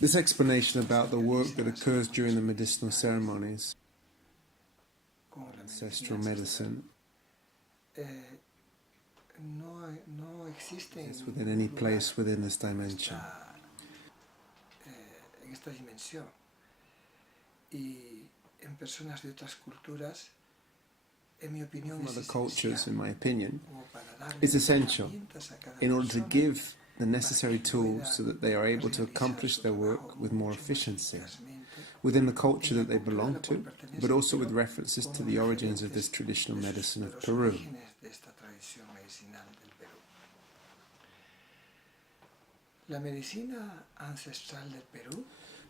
This explanation about the work that occurs during the medicinal ceremonies, ancestral medicine, is within any place within this dimension. From other cultures, in my opinion, is essential in order to give the necessary tools so that they are able to accomplish their work with more efficiency within the culture that they belong to, but also with references to the origins of this traditional medicine of Peru.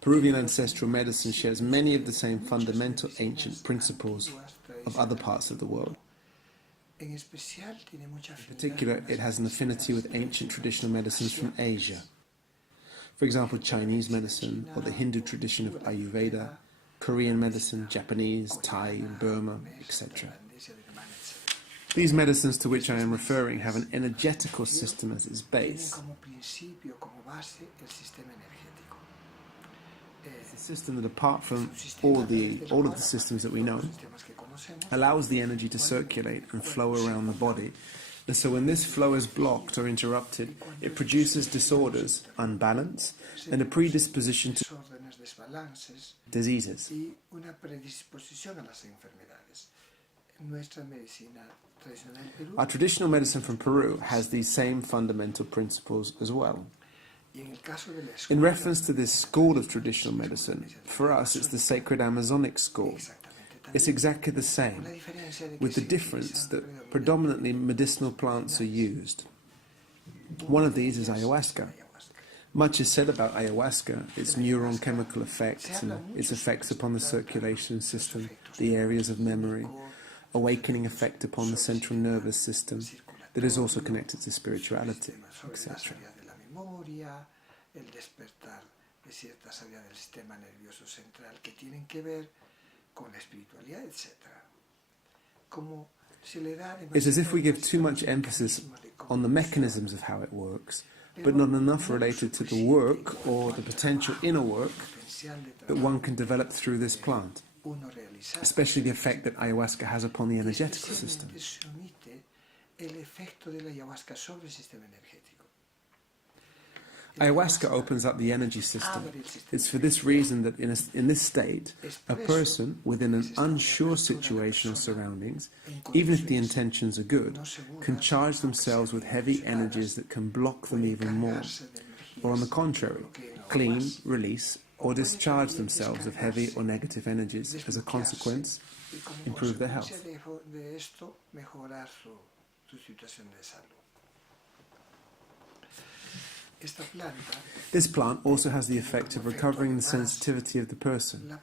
Peruvian ancestral medicine shares many of the same fundamental ancient principles of other parts of the world. In particular, it has an affinity with ancient traditional medicines from Asia. For example, Chinese medicine, or the Hindu tradition of Ayurveda, Korean medicine, Japanese, Thai, Burma, etc. These medicines to which I am referring have an energetical system as its base. It's a system that, apart from all of the systems that we know, allows the energy to circulate and flow around the body. And so when this flow is blocked or interrupted, it produces disorders, unbalance, and a predisposition to diseases. Our traditional medicine from Peru has these same fundamental principles as well. In reference to this school of traditional medicine, for us it's the sacred Amazonic school. It's exactly the same, with the difference that predominantly medicinal plants are used. One of these is ayahuasca. Much is said about ayahuasca, its neurochemical effects and its effects upon the circulation system, the areas of memory, awakening effect upon the central nervous system that is also connected to spirituality, etc. It's as if we give too much emphasis on the mechanisms of how it works, but not enough related to the work or the potential inner work that one can develop through this plant, especially the effect that ayahuasca has upon the energetical system. Ayahuasca opens up the energy system. It's for this reason that in this state, a person within an unsure situation or surroundings, even if the intentions are good, can charge themselves with heavy energies that can block them even more, or on the contrary, clean, release, or discharge themselves of heavy or negative energies, as a consequence, improve their health. This plant also has the effect of recovering the sensitivity of the person.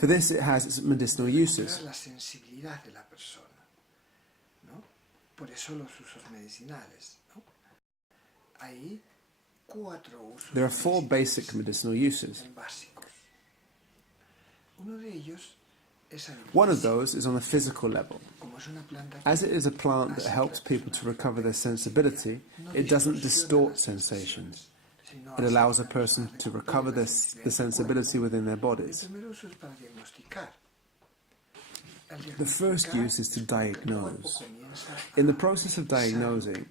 For this it has its medicinal uses. There are 4 basic medicinal uses. One of those is on a physical level. As it is a plant that helps people to recover their sensibility, it doesn't distort sensations. It allows a person to recover the sensibility within their bodies. The first use is to diagnose. In the process of diagnosing,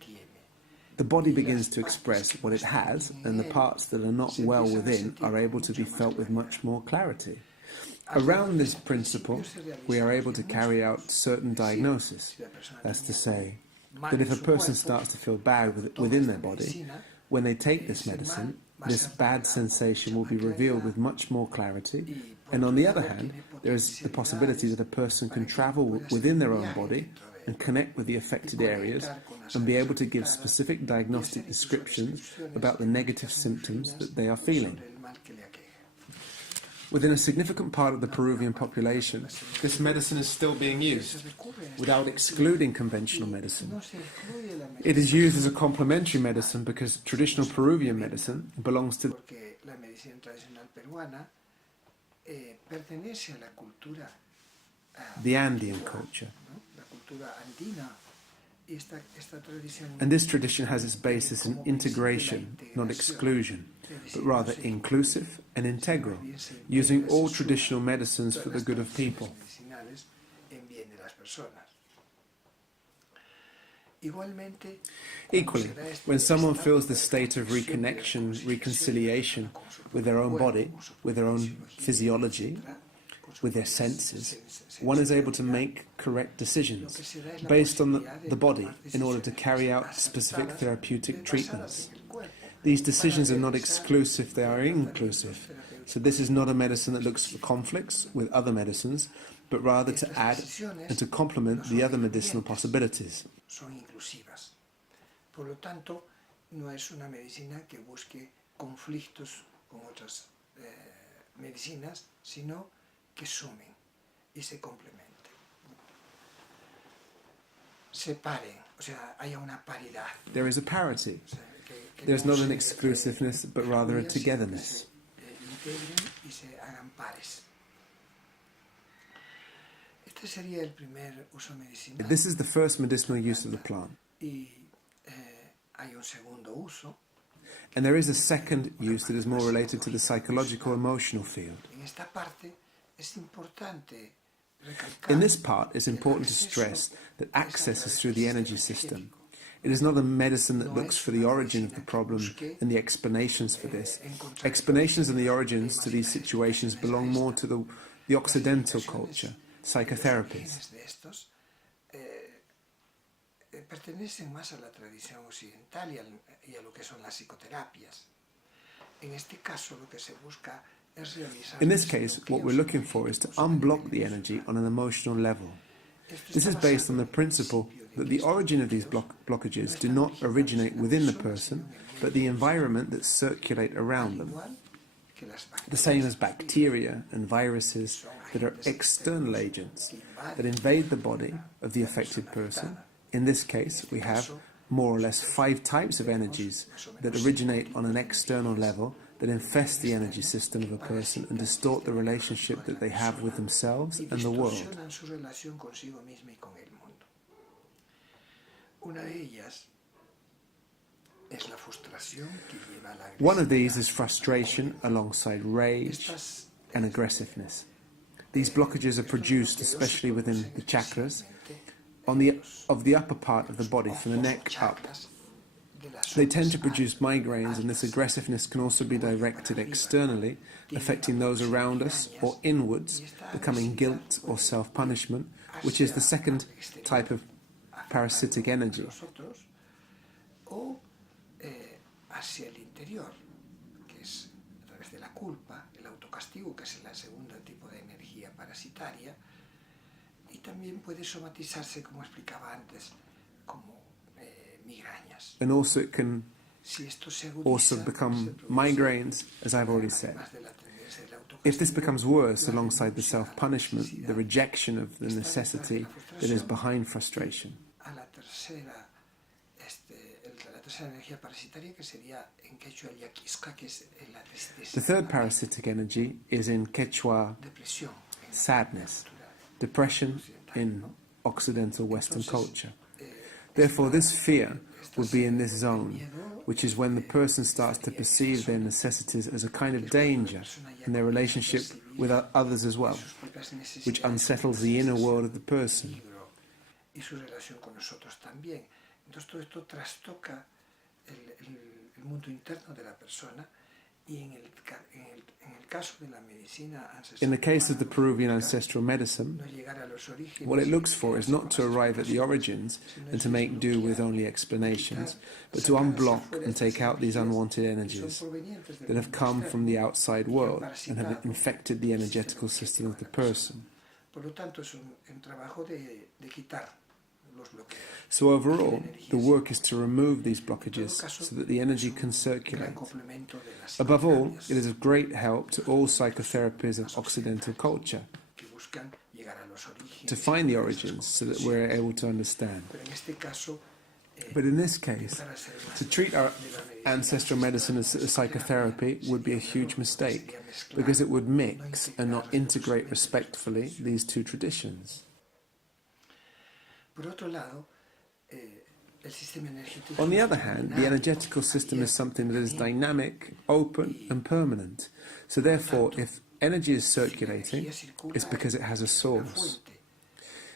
the body begins to express what it has, and the parts that are not well within are able to be felt with much more clarity. Around this principle, we are able to carry out certain diagnosis. That's to say, that if a person starts to feel bad within their body, when they take this medicine, this bad sensation will be revealed with much more clarity, and on the other hand, there is the possibility that a person can travel within their own body and connect with the affected areas and be able to give specific diagnostic descriptions about the negative symptoms that they are feeling. Within a significant part of the Peruvian population, this medicine is still being used, without excluding conventional medicine. It is used as a complementary medicine because traditional Peruvian medicine belongs to the Andean culture. And this tradition has its basis in integration, not exclusion, but rather inclusive and integral, using all traditional medicines for the good of people. Equally, when someone feels the state of reconnection, reconciliation with their own body, with their own physiology, with their senses, one is able to make correct decisions based on the body in order to carry out specific therapeutic treatments. These decisions are not exclusive, they are inclusive. So this is not a medicine that looks for conflicts with other medicines, but rather to add and to complement the other medicinal possibilities. Son inclusivas. Por lo tanto, no es una medicina que busque conflictos con otras medicinas, sino que sumen y se complementen. Separen, o sea, haya una paridad. There is a parity. There is not an exclusiveness, but rather a togetherness. Integren y se hagan pares. Este sería el primer uso medicinal. This is the first medicinal use of the plant. Y hay un segundo uso. And there is a second use that is more related to the psychological emotional field. En esta parte es importante recalcar. In this part, it's important to stress that access is through the energy system. It is not a medicine that looks for the origin of the problem and the explanations for this. Explanations and the origins to these situations belong more to the Occidental culture, psychotherapies. De estos pertenecen más a la tradición occidental y a lo que son las psicoterapias. En este caso, lo que se busca es realizar. In this case, what we're looking for is to unblock the energy on an emotional level. This is based on the principle that the origin of these blockages do not originate within the person, but the environment that circulate around them. The same as bacteria and viruses that are external agents that invade the body of the affected person. In this case, we have more or less 5 types of energies that originate on an external level that infest the energy system of a person and distort the relationship that they have with themselves and the world. One of these is frustration alongside rage and aggressiveness. These blockages are produced especially within the chakras of the upper part of the body, from the neck up. They tend to produce migraines, and this aggressiveness can also be directed externally, affecting those around us, or inwards, becoming guilt or self-punishment, which is the second type of parasitic energy. O hacia el interior, que es a través de la culpa, el autocastigo, que es el segundo tipo de energía parasitaria, y también puede somatizarse, como explicaba antes, como migrañas. And also it can also become migraines, as I've already said. If this becomes worse alongside the self-punishment, the rejection of the necessity that is behind frustration. The third parasitic energy is in Quechua sadness, depression in Occidental Western culture. Therefore, this fear would be in this zone, which is when the person starts to perceive their necessities as a kind of danger in their relationship with others as well, which unsettles the inner world of the person. Entonces todo esto trastoca el mundo interno de la persona, y en el caso de la medicina ancestral, in the case of the Peruvian ancestral medicine, what it looks for is not to arrive at the origins and to make do with only explanations, but to unblock and take out these unwanted energies that have come from the outside world and have infected the energetical system of the person. Por lo tanto, es un trabajo de quitar. So overall, the work is to remove these blockages so that the energy can circulate. Above all, it is of great help to all psychotherapies of Occidental culture to find the origins so that we're able to understand. But in this case, to treat our ancestral medicine as a psychotherapy would be a huge mistake, because it would mix and not integrate respectfully these two traditions. Por otro lado, el sistema energético On the es other hand, the energetical system is something that is dynamic, open, and permanent. So therefore, if energy is circulating, it's because it has a source.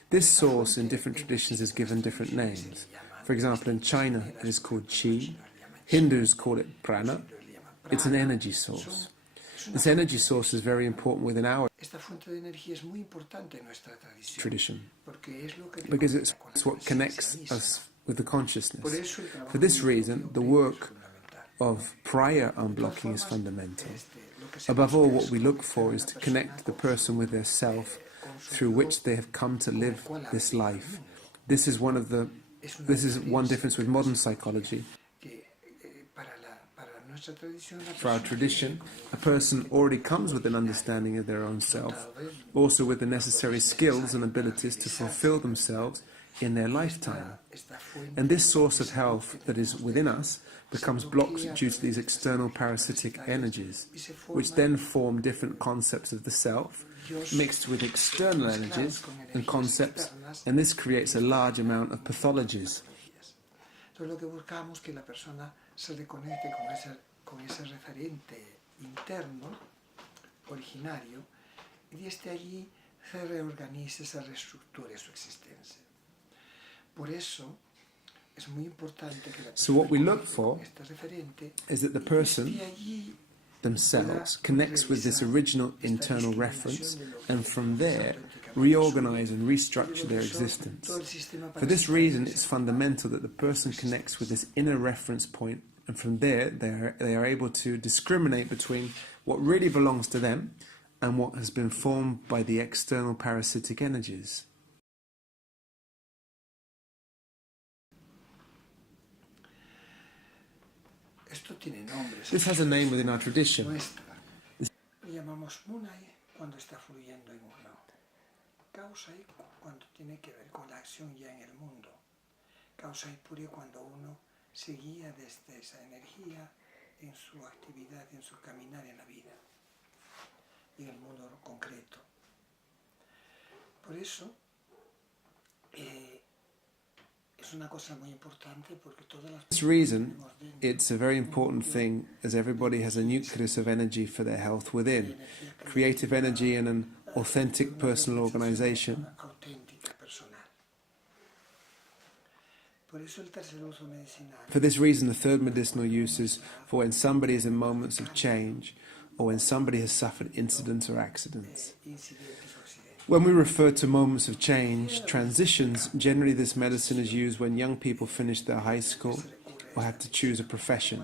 This source in different traditions is given different names. For example, in China, it is called qi. Hindus call it prana. It's an energy source. This energy source is very important within our Esta fuente de energía es muy importante en nuestra tradition porque es lo que because it's what connects us with the consciousness. For this reason, the work of prior unblocking is fundamental. Above all, what we look for is to connect the person with their self through which they have come to live this life. This is one difference with modern psychology. For our tradition, a person already comes with an understanding of their own self, also with the necessary skills and abilities to fulfill themselves in their lifetime. And this source of health that is within us becomes blocked due to these external parasitic energies, which then form different concepts of the self, mixed with external energies and concepts, and this creates a large amount of pathologies. Entonces lo que buscamos es que la persona se reconecte con ese referente interno, originario, y desde allí se reorganice, se reestructure su existencia. Por eso es muy importante que la persona So what we look for este referente is that the person desde allí themselves connects with this original internal reference and from there reorganize and restructure their existence. For this reason, it's fundamental that the person connects with this inner reference point, and from there they are able to discriminate between what really belongs to them and what has been formed by the external parasitic energies. This has a name within our tradition. Lo llamamos Munai cuando está fluyendo en uno. Causa y cuando tiene que ver con la acción ya en el mundo. Causa y puri cuando uno se guía desde esa energía en su actividad, en su caminar en la vida y en el mundo concreto. Por eso es una cosa muy importante porque todas las For this reason, it's a very important thing as everybody has a nucleus of energy for their health within, creative energy and an authentic personal organization. For this reason, the third medicinal use is for when somebody is in moments of change or when somebody has suffered incidents or accidents. When we refer to moments of change, transitions, generally this medicine is used when young people finish their high school or have to choose a profession,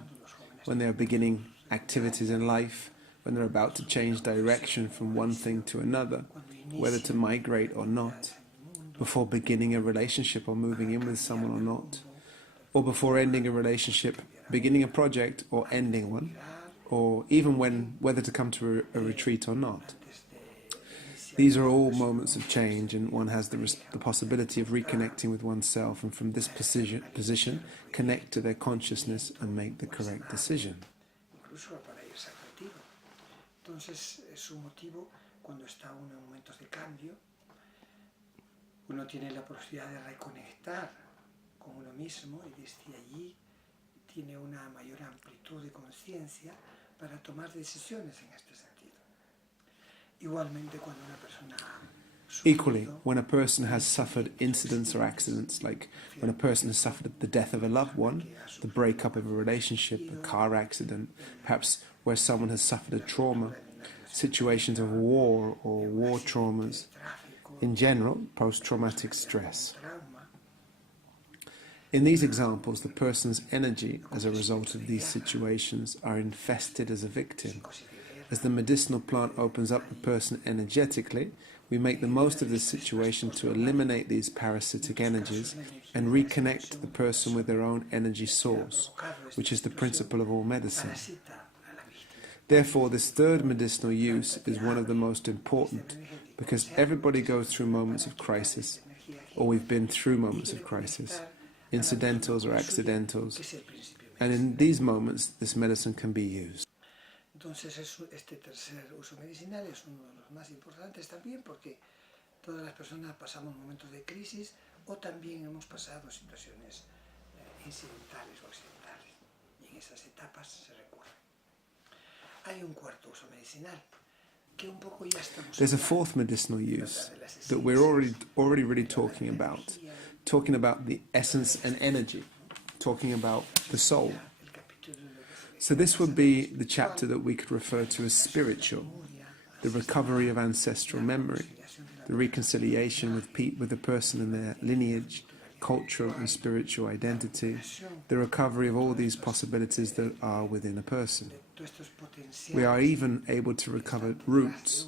when they are beginning activities in life, when they're about to change direction from one thing to another, whether to migrate or not, before beginning a relationship or moving in with someone or not, or before ending a relationship, beginning a project or ending one, or even whether to come to a retreat or not. These are all moments of change, and one has the possibility of reconnecting with oneself, and from this position connect to their consciousness and make the correct decision. Entonces es un motivo cuando está uno en momentos de cambio, uno tiene la posibilidad de reconectar con uno mismo y desde allí tiene una mayor amplitud de conciencia para tomar decisiones en este sentido. Igualmente cuando una persona Equally, when a person has suffered incidents or accidents, like when a person has suffered the death of a loved one, the breakup of a relationship, a car accident, perhaps where someone has suffered a trauma, situations of war or war traumas, in general, post-traumatic stress. In these examples, the person's energy as a result of these situations are infested as a victim. As the medicinal plant opens up the person energetically, we make the most of this situation to eliminate these parasitic energies and reconnect the person with their own energy source, which is the principle of all medicine. Therefore, this third medicinal use is one of the most important, because everybody goes through moments of crisis, or we've been through moments of crisis, incidentals or accidentals, and in these moments this medicine can be used. Entonces este tercer uso medicinal es uno de los más importantes también porque Todas las personas pasamos momentos de crisis o también hemos pasado situaciones incidentales o accidentales. Y en esas etapas se recurre. Hay un cuarto uso medicinal que un poco ya estamos There's a hablando. fourth medicinal use that we're already really talking about the essence and energy, talking about the soul. El capítulo de lo que se ve So this would be the chapter that we could refer to as spiritual, the recovery of ancestral memory, the reconciliation with the person and their lineage, cultural and spiritual identity, the recovery of all these possibilities that are within a person. todos estos potenciales We are even able to recover roots.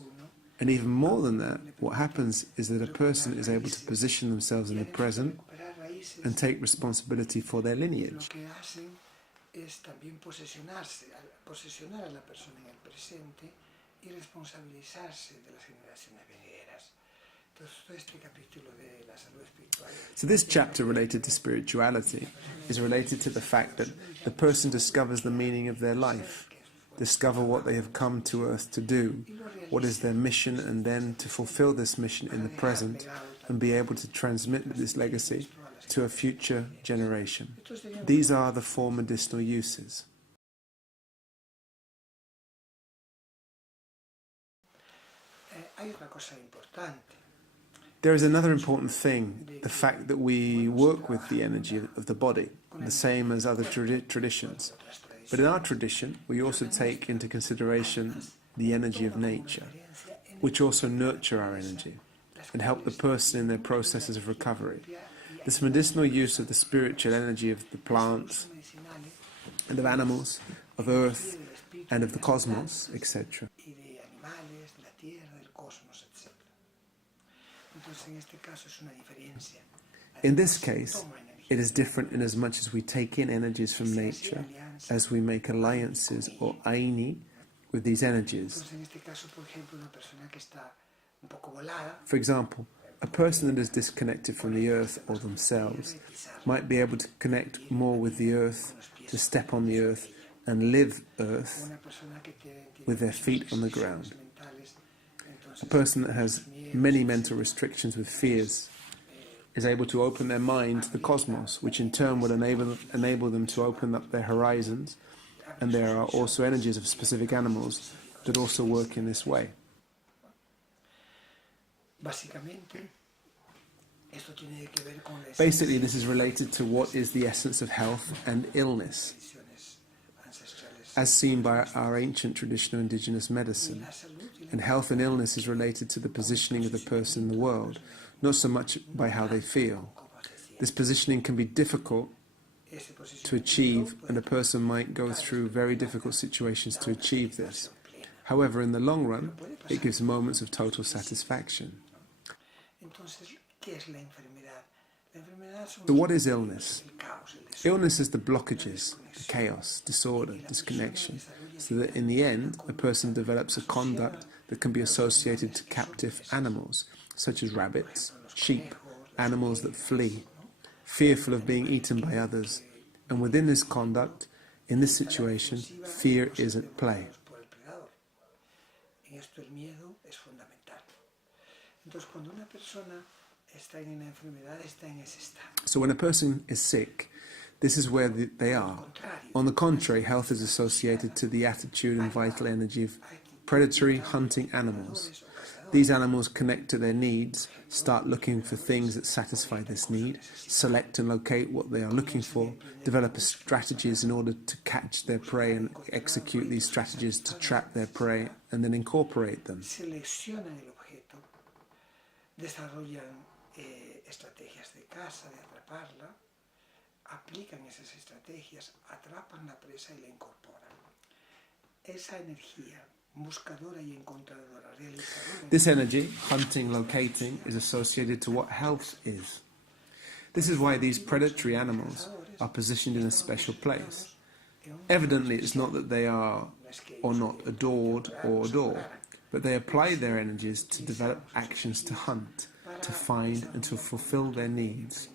And even more than that, what happens is that a person is able to position themselves in the present recuperar raíces. and take responsibility for their Lo lineage. que hacen es también posesionar a la persona en el presente y responsabilizarse de las generaciones venideras. Entonces, todo este capítulo de la salud espiritual. So this chapter related to spirituality is related to the fact that the person discovers the meaning of their life, discover what they have come to earth to do, what is their mission, and then to fulfill this mission in the present and be able to transmit this legacy to a future generation. These are the four medicinal uses. Hay otra cosa importante. There is another important thing, the fact that we work with the energy of the body, the same as other traditions. But in our tradition, we also take into consideration the energy of nature, which also nurture our energy and help the person in their processes of recovery. This medicinal use of the spiritual energy of the plants and of animals, of earth and of the cosmos, etc. Y de animales, de la tierra, del cosmos, etc. Entonces, en este caso es una diferencia. In this case, it is different in as much as we take in energies from nature, as we make alliances or aini with these energies. Entonces, en este caso, por ejemplo, una persona que está un poco volada, For example, a person that is disconnected from the earth or themselves might be able to connect more with the earth, to step on the earth and live earth una persona que tiene with their feet on the ground. mentales, entonces A person that has many mental restrictions with fears is able to open their mind to the cosmos, which in turn will enable them to open up their horizons. And there are also energies of specific animals that also work in this way. básicamente esto tiene que ver con las Basically, this is related to what is the essence of health and illness, tradiciones ancestrales. as seen by our ancient traditional indigenous medicine. La salud y la And health and illness is related to the positioning of the person in the world, not so much by how they feel. This positioning can be difficult ese to posicionamiento achieve, and a person might go through very difficult situations to achieve this. However, in the long run, it gives moments of total satisfaction. Entonces, ¿qué es la enfermedad? La enfermedad son So what is illness? el caos, el desorden. Illness is the blockages, the chaos, disorder, disconnection, so that in the end, a person develops a conduct that can be associated to captive animals, such as rabbits, sheep, animals that flee, fearful of being eaten by others. And within this conduct, in this situation, fear is at play. Por el predador. En esto el miedo es fundamental. Entonces, cuando una persona está en una enfermedad, está en ese estado. So when a person is sick, this is where they are. On the contrary, health is associated to the attitude and vital energy of predatory hunting animals. These animals connect to their needs, start looking for things that satisfy this need, select and locate what they are looking for, develop strategies in order to catch their prey and execute these strategies to trap their prey and then incorporate them. Seleccionan el objeto, desarrollan estrategias de caza, de atraparla, aplican esas estrategias, atrapan la presa y la incorporan. Esa energía buscadora y encontradora, realizadora. This energy, hunting, locating, is associated to what health is. This is why these predatory animals are positioned in a special place. Evidently, it's not that they are or not adored or adore, but they apply their energies to develop actions to hunt, to find and to fulfill their needs.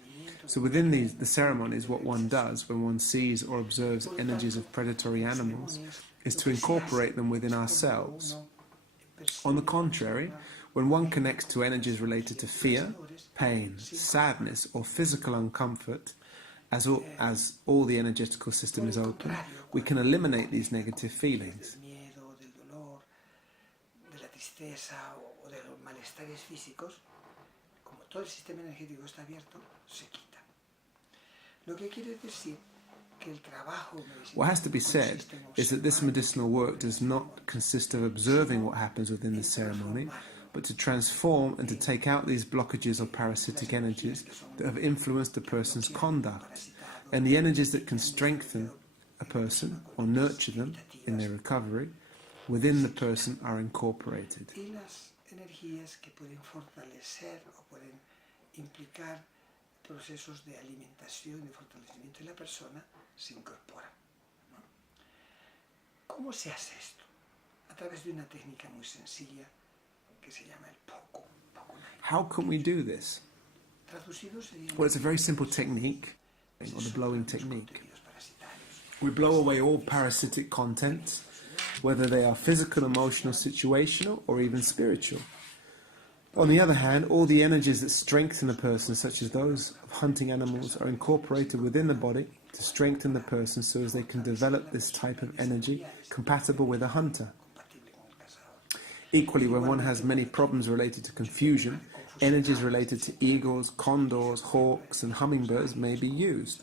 So within the ceremonies, what one does when one sees or observes energies of predatory animals is to incorporate them within ourselves. On the contrary, When one connects to energies related to fear, pain, sadness, or physical uncomfort, as all the energetical system is open, we can eliminate these negative feelings. Del miedo, del dolor, de la tristeza o de los malestares físicos, como todo el sistema energético está abierto, se quita. Lo que quiere decir que el trabajo medicinal. What has to be said is that this medicinal work does not consist of observing what happens within the ceremony, but to transform and to take out these blockages or parasitic energies that have influenced a person's conduct, and the energies that can strengthen a person or nurture them in their recovery within the person are incorporated. Y las energías que pueden fortalecer o pueden implicar procesos de alimentación y de fortalecimiento de la persona se incorporan, ¿no? ¿Cómo se hace esto? A través de una técnica muy sencilla que se llama el poco. How can we do this? Traducido sería Well, it's a very simple technique, or the blowing technique. We blow away all parasitic contents, whether they are physical, emotional, situational, or even spiritual. On the other hand, all the energies that strengthen a person, such as those of hunting animals, are incorporated within the body to strengthen the person so as they can develop this type of energy compatible with a hunter. Equally, when one has many problems related to confusion, energies related to eagles, condors, hawks, and hummingbirds may be used.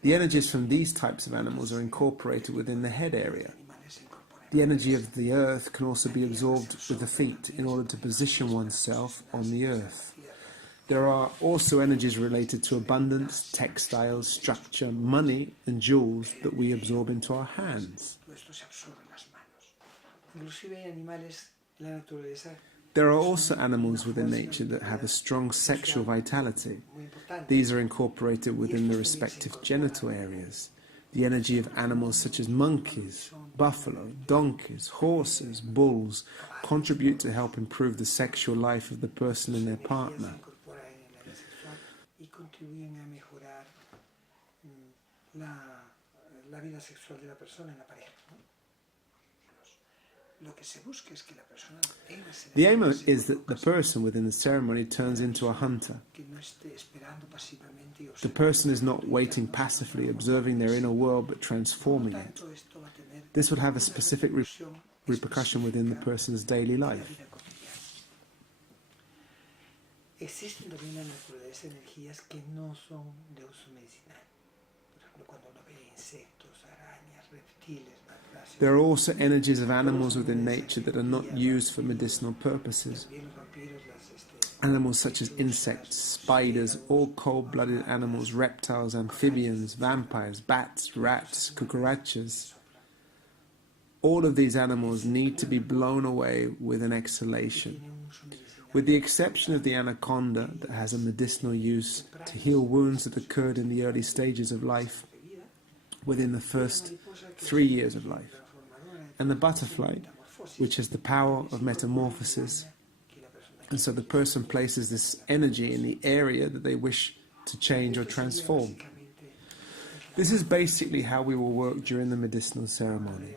The energies from these types of animals are incorporated within the head area. The energy of the earth can also be absorbed with the feet in order to position oneself on the earth. There are also energies related to abundance, textiles, structure, money, and jewels that we absorb into our hands. There are also animals within nature that have a strong sexual vitality. These are incorporated within the respective genital areas. The energy of animals such as monkeys, buffalo, donkeys, horses, bulls contribute to help improve the sexual life of the person and their partner. The aim is that the person within the ceremony turns into a hunter. The person is not waiting passively, observing their inner world, but transforming it. This will have a specific repercussion within the person's daily life. Existen también en la naturaleza energías que no son de uso medicinal. Por ejemplo, cuando uno ve insectos, arañas, reptiles, batracios. There are also energies of animals within nature that are not used for medicinal purposes. Animals such as insects, spiders, all cold-blooded animals, reptiles, amphibians, vampires, bats, rats, cucarachas. All of these animals need to be blown away with an exhalation. With the exception of the anaconda that has a medicinal use to heal wounds that occurred in the early stages of life, within the first 3 years of life, and the butterfly, which has the power of metamorphosis, and so the person places this energy in the area that they wish to change or transform. This is basically how we will work during the medicinal ceremony.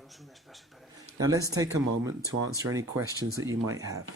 Now let's take a moment to answer any questions that you might have.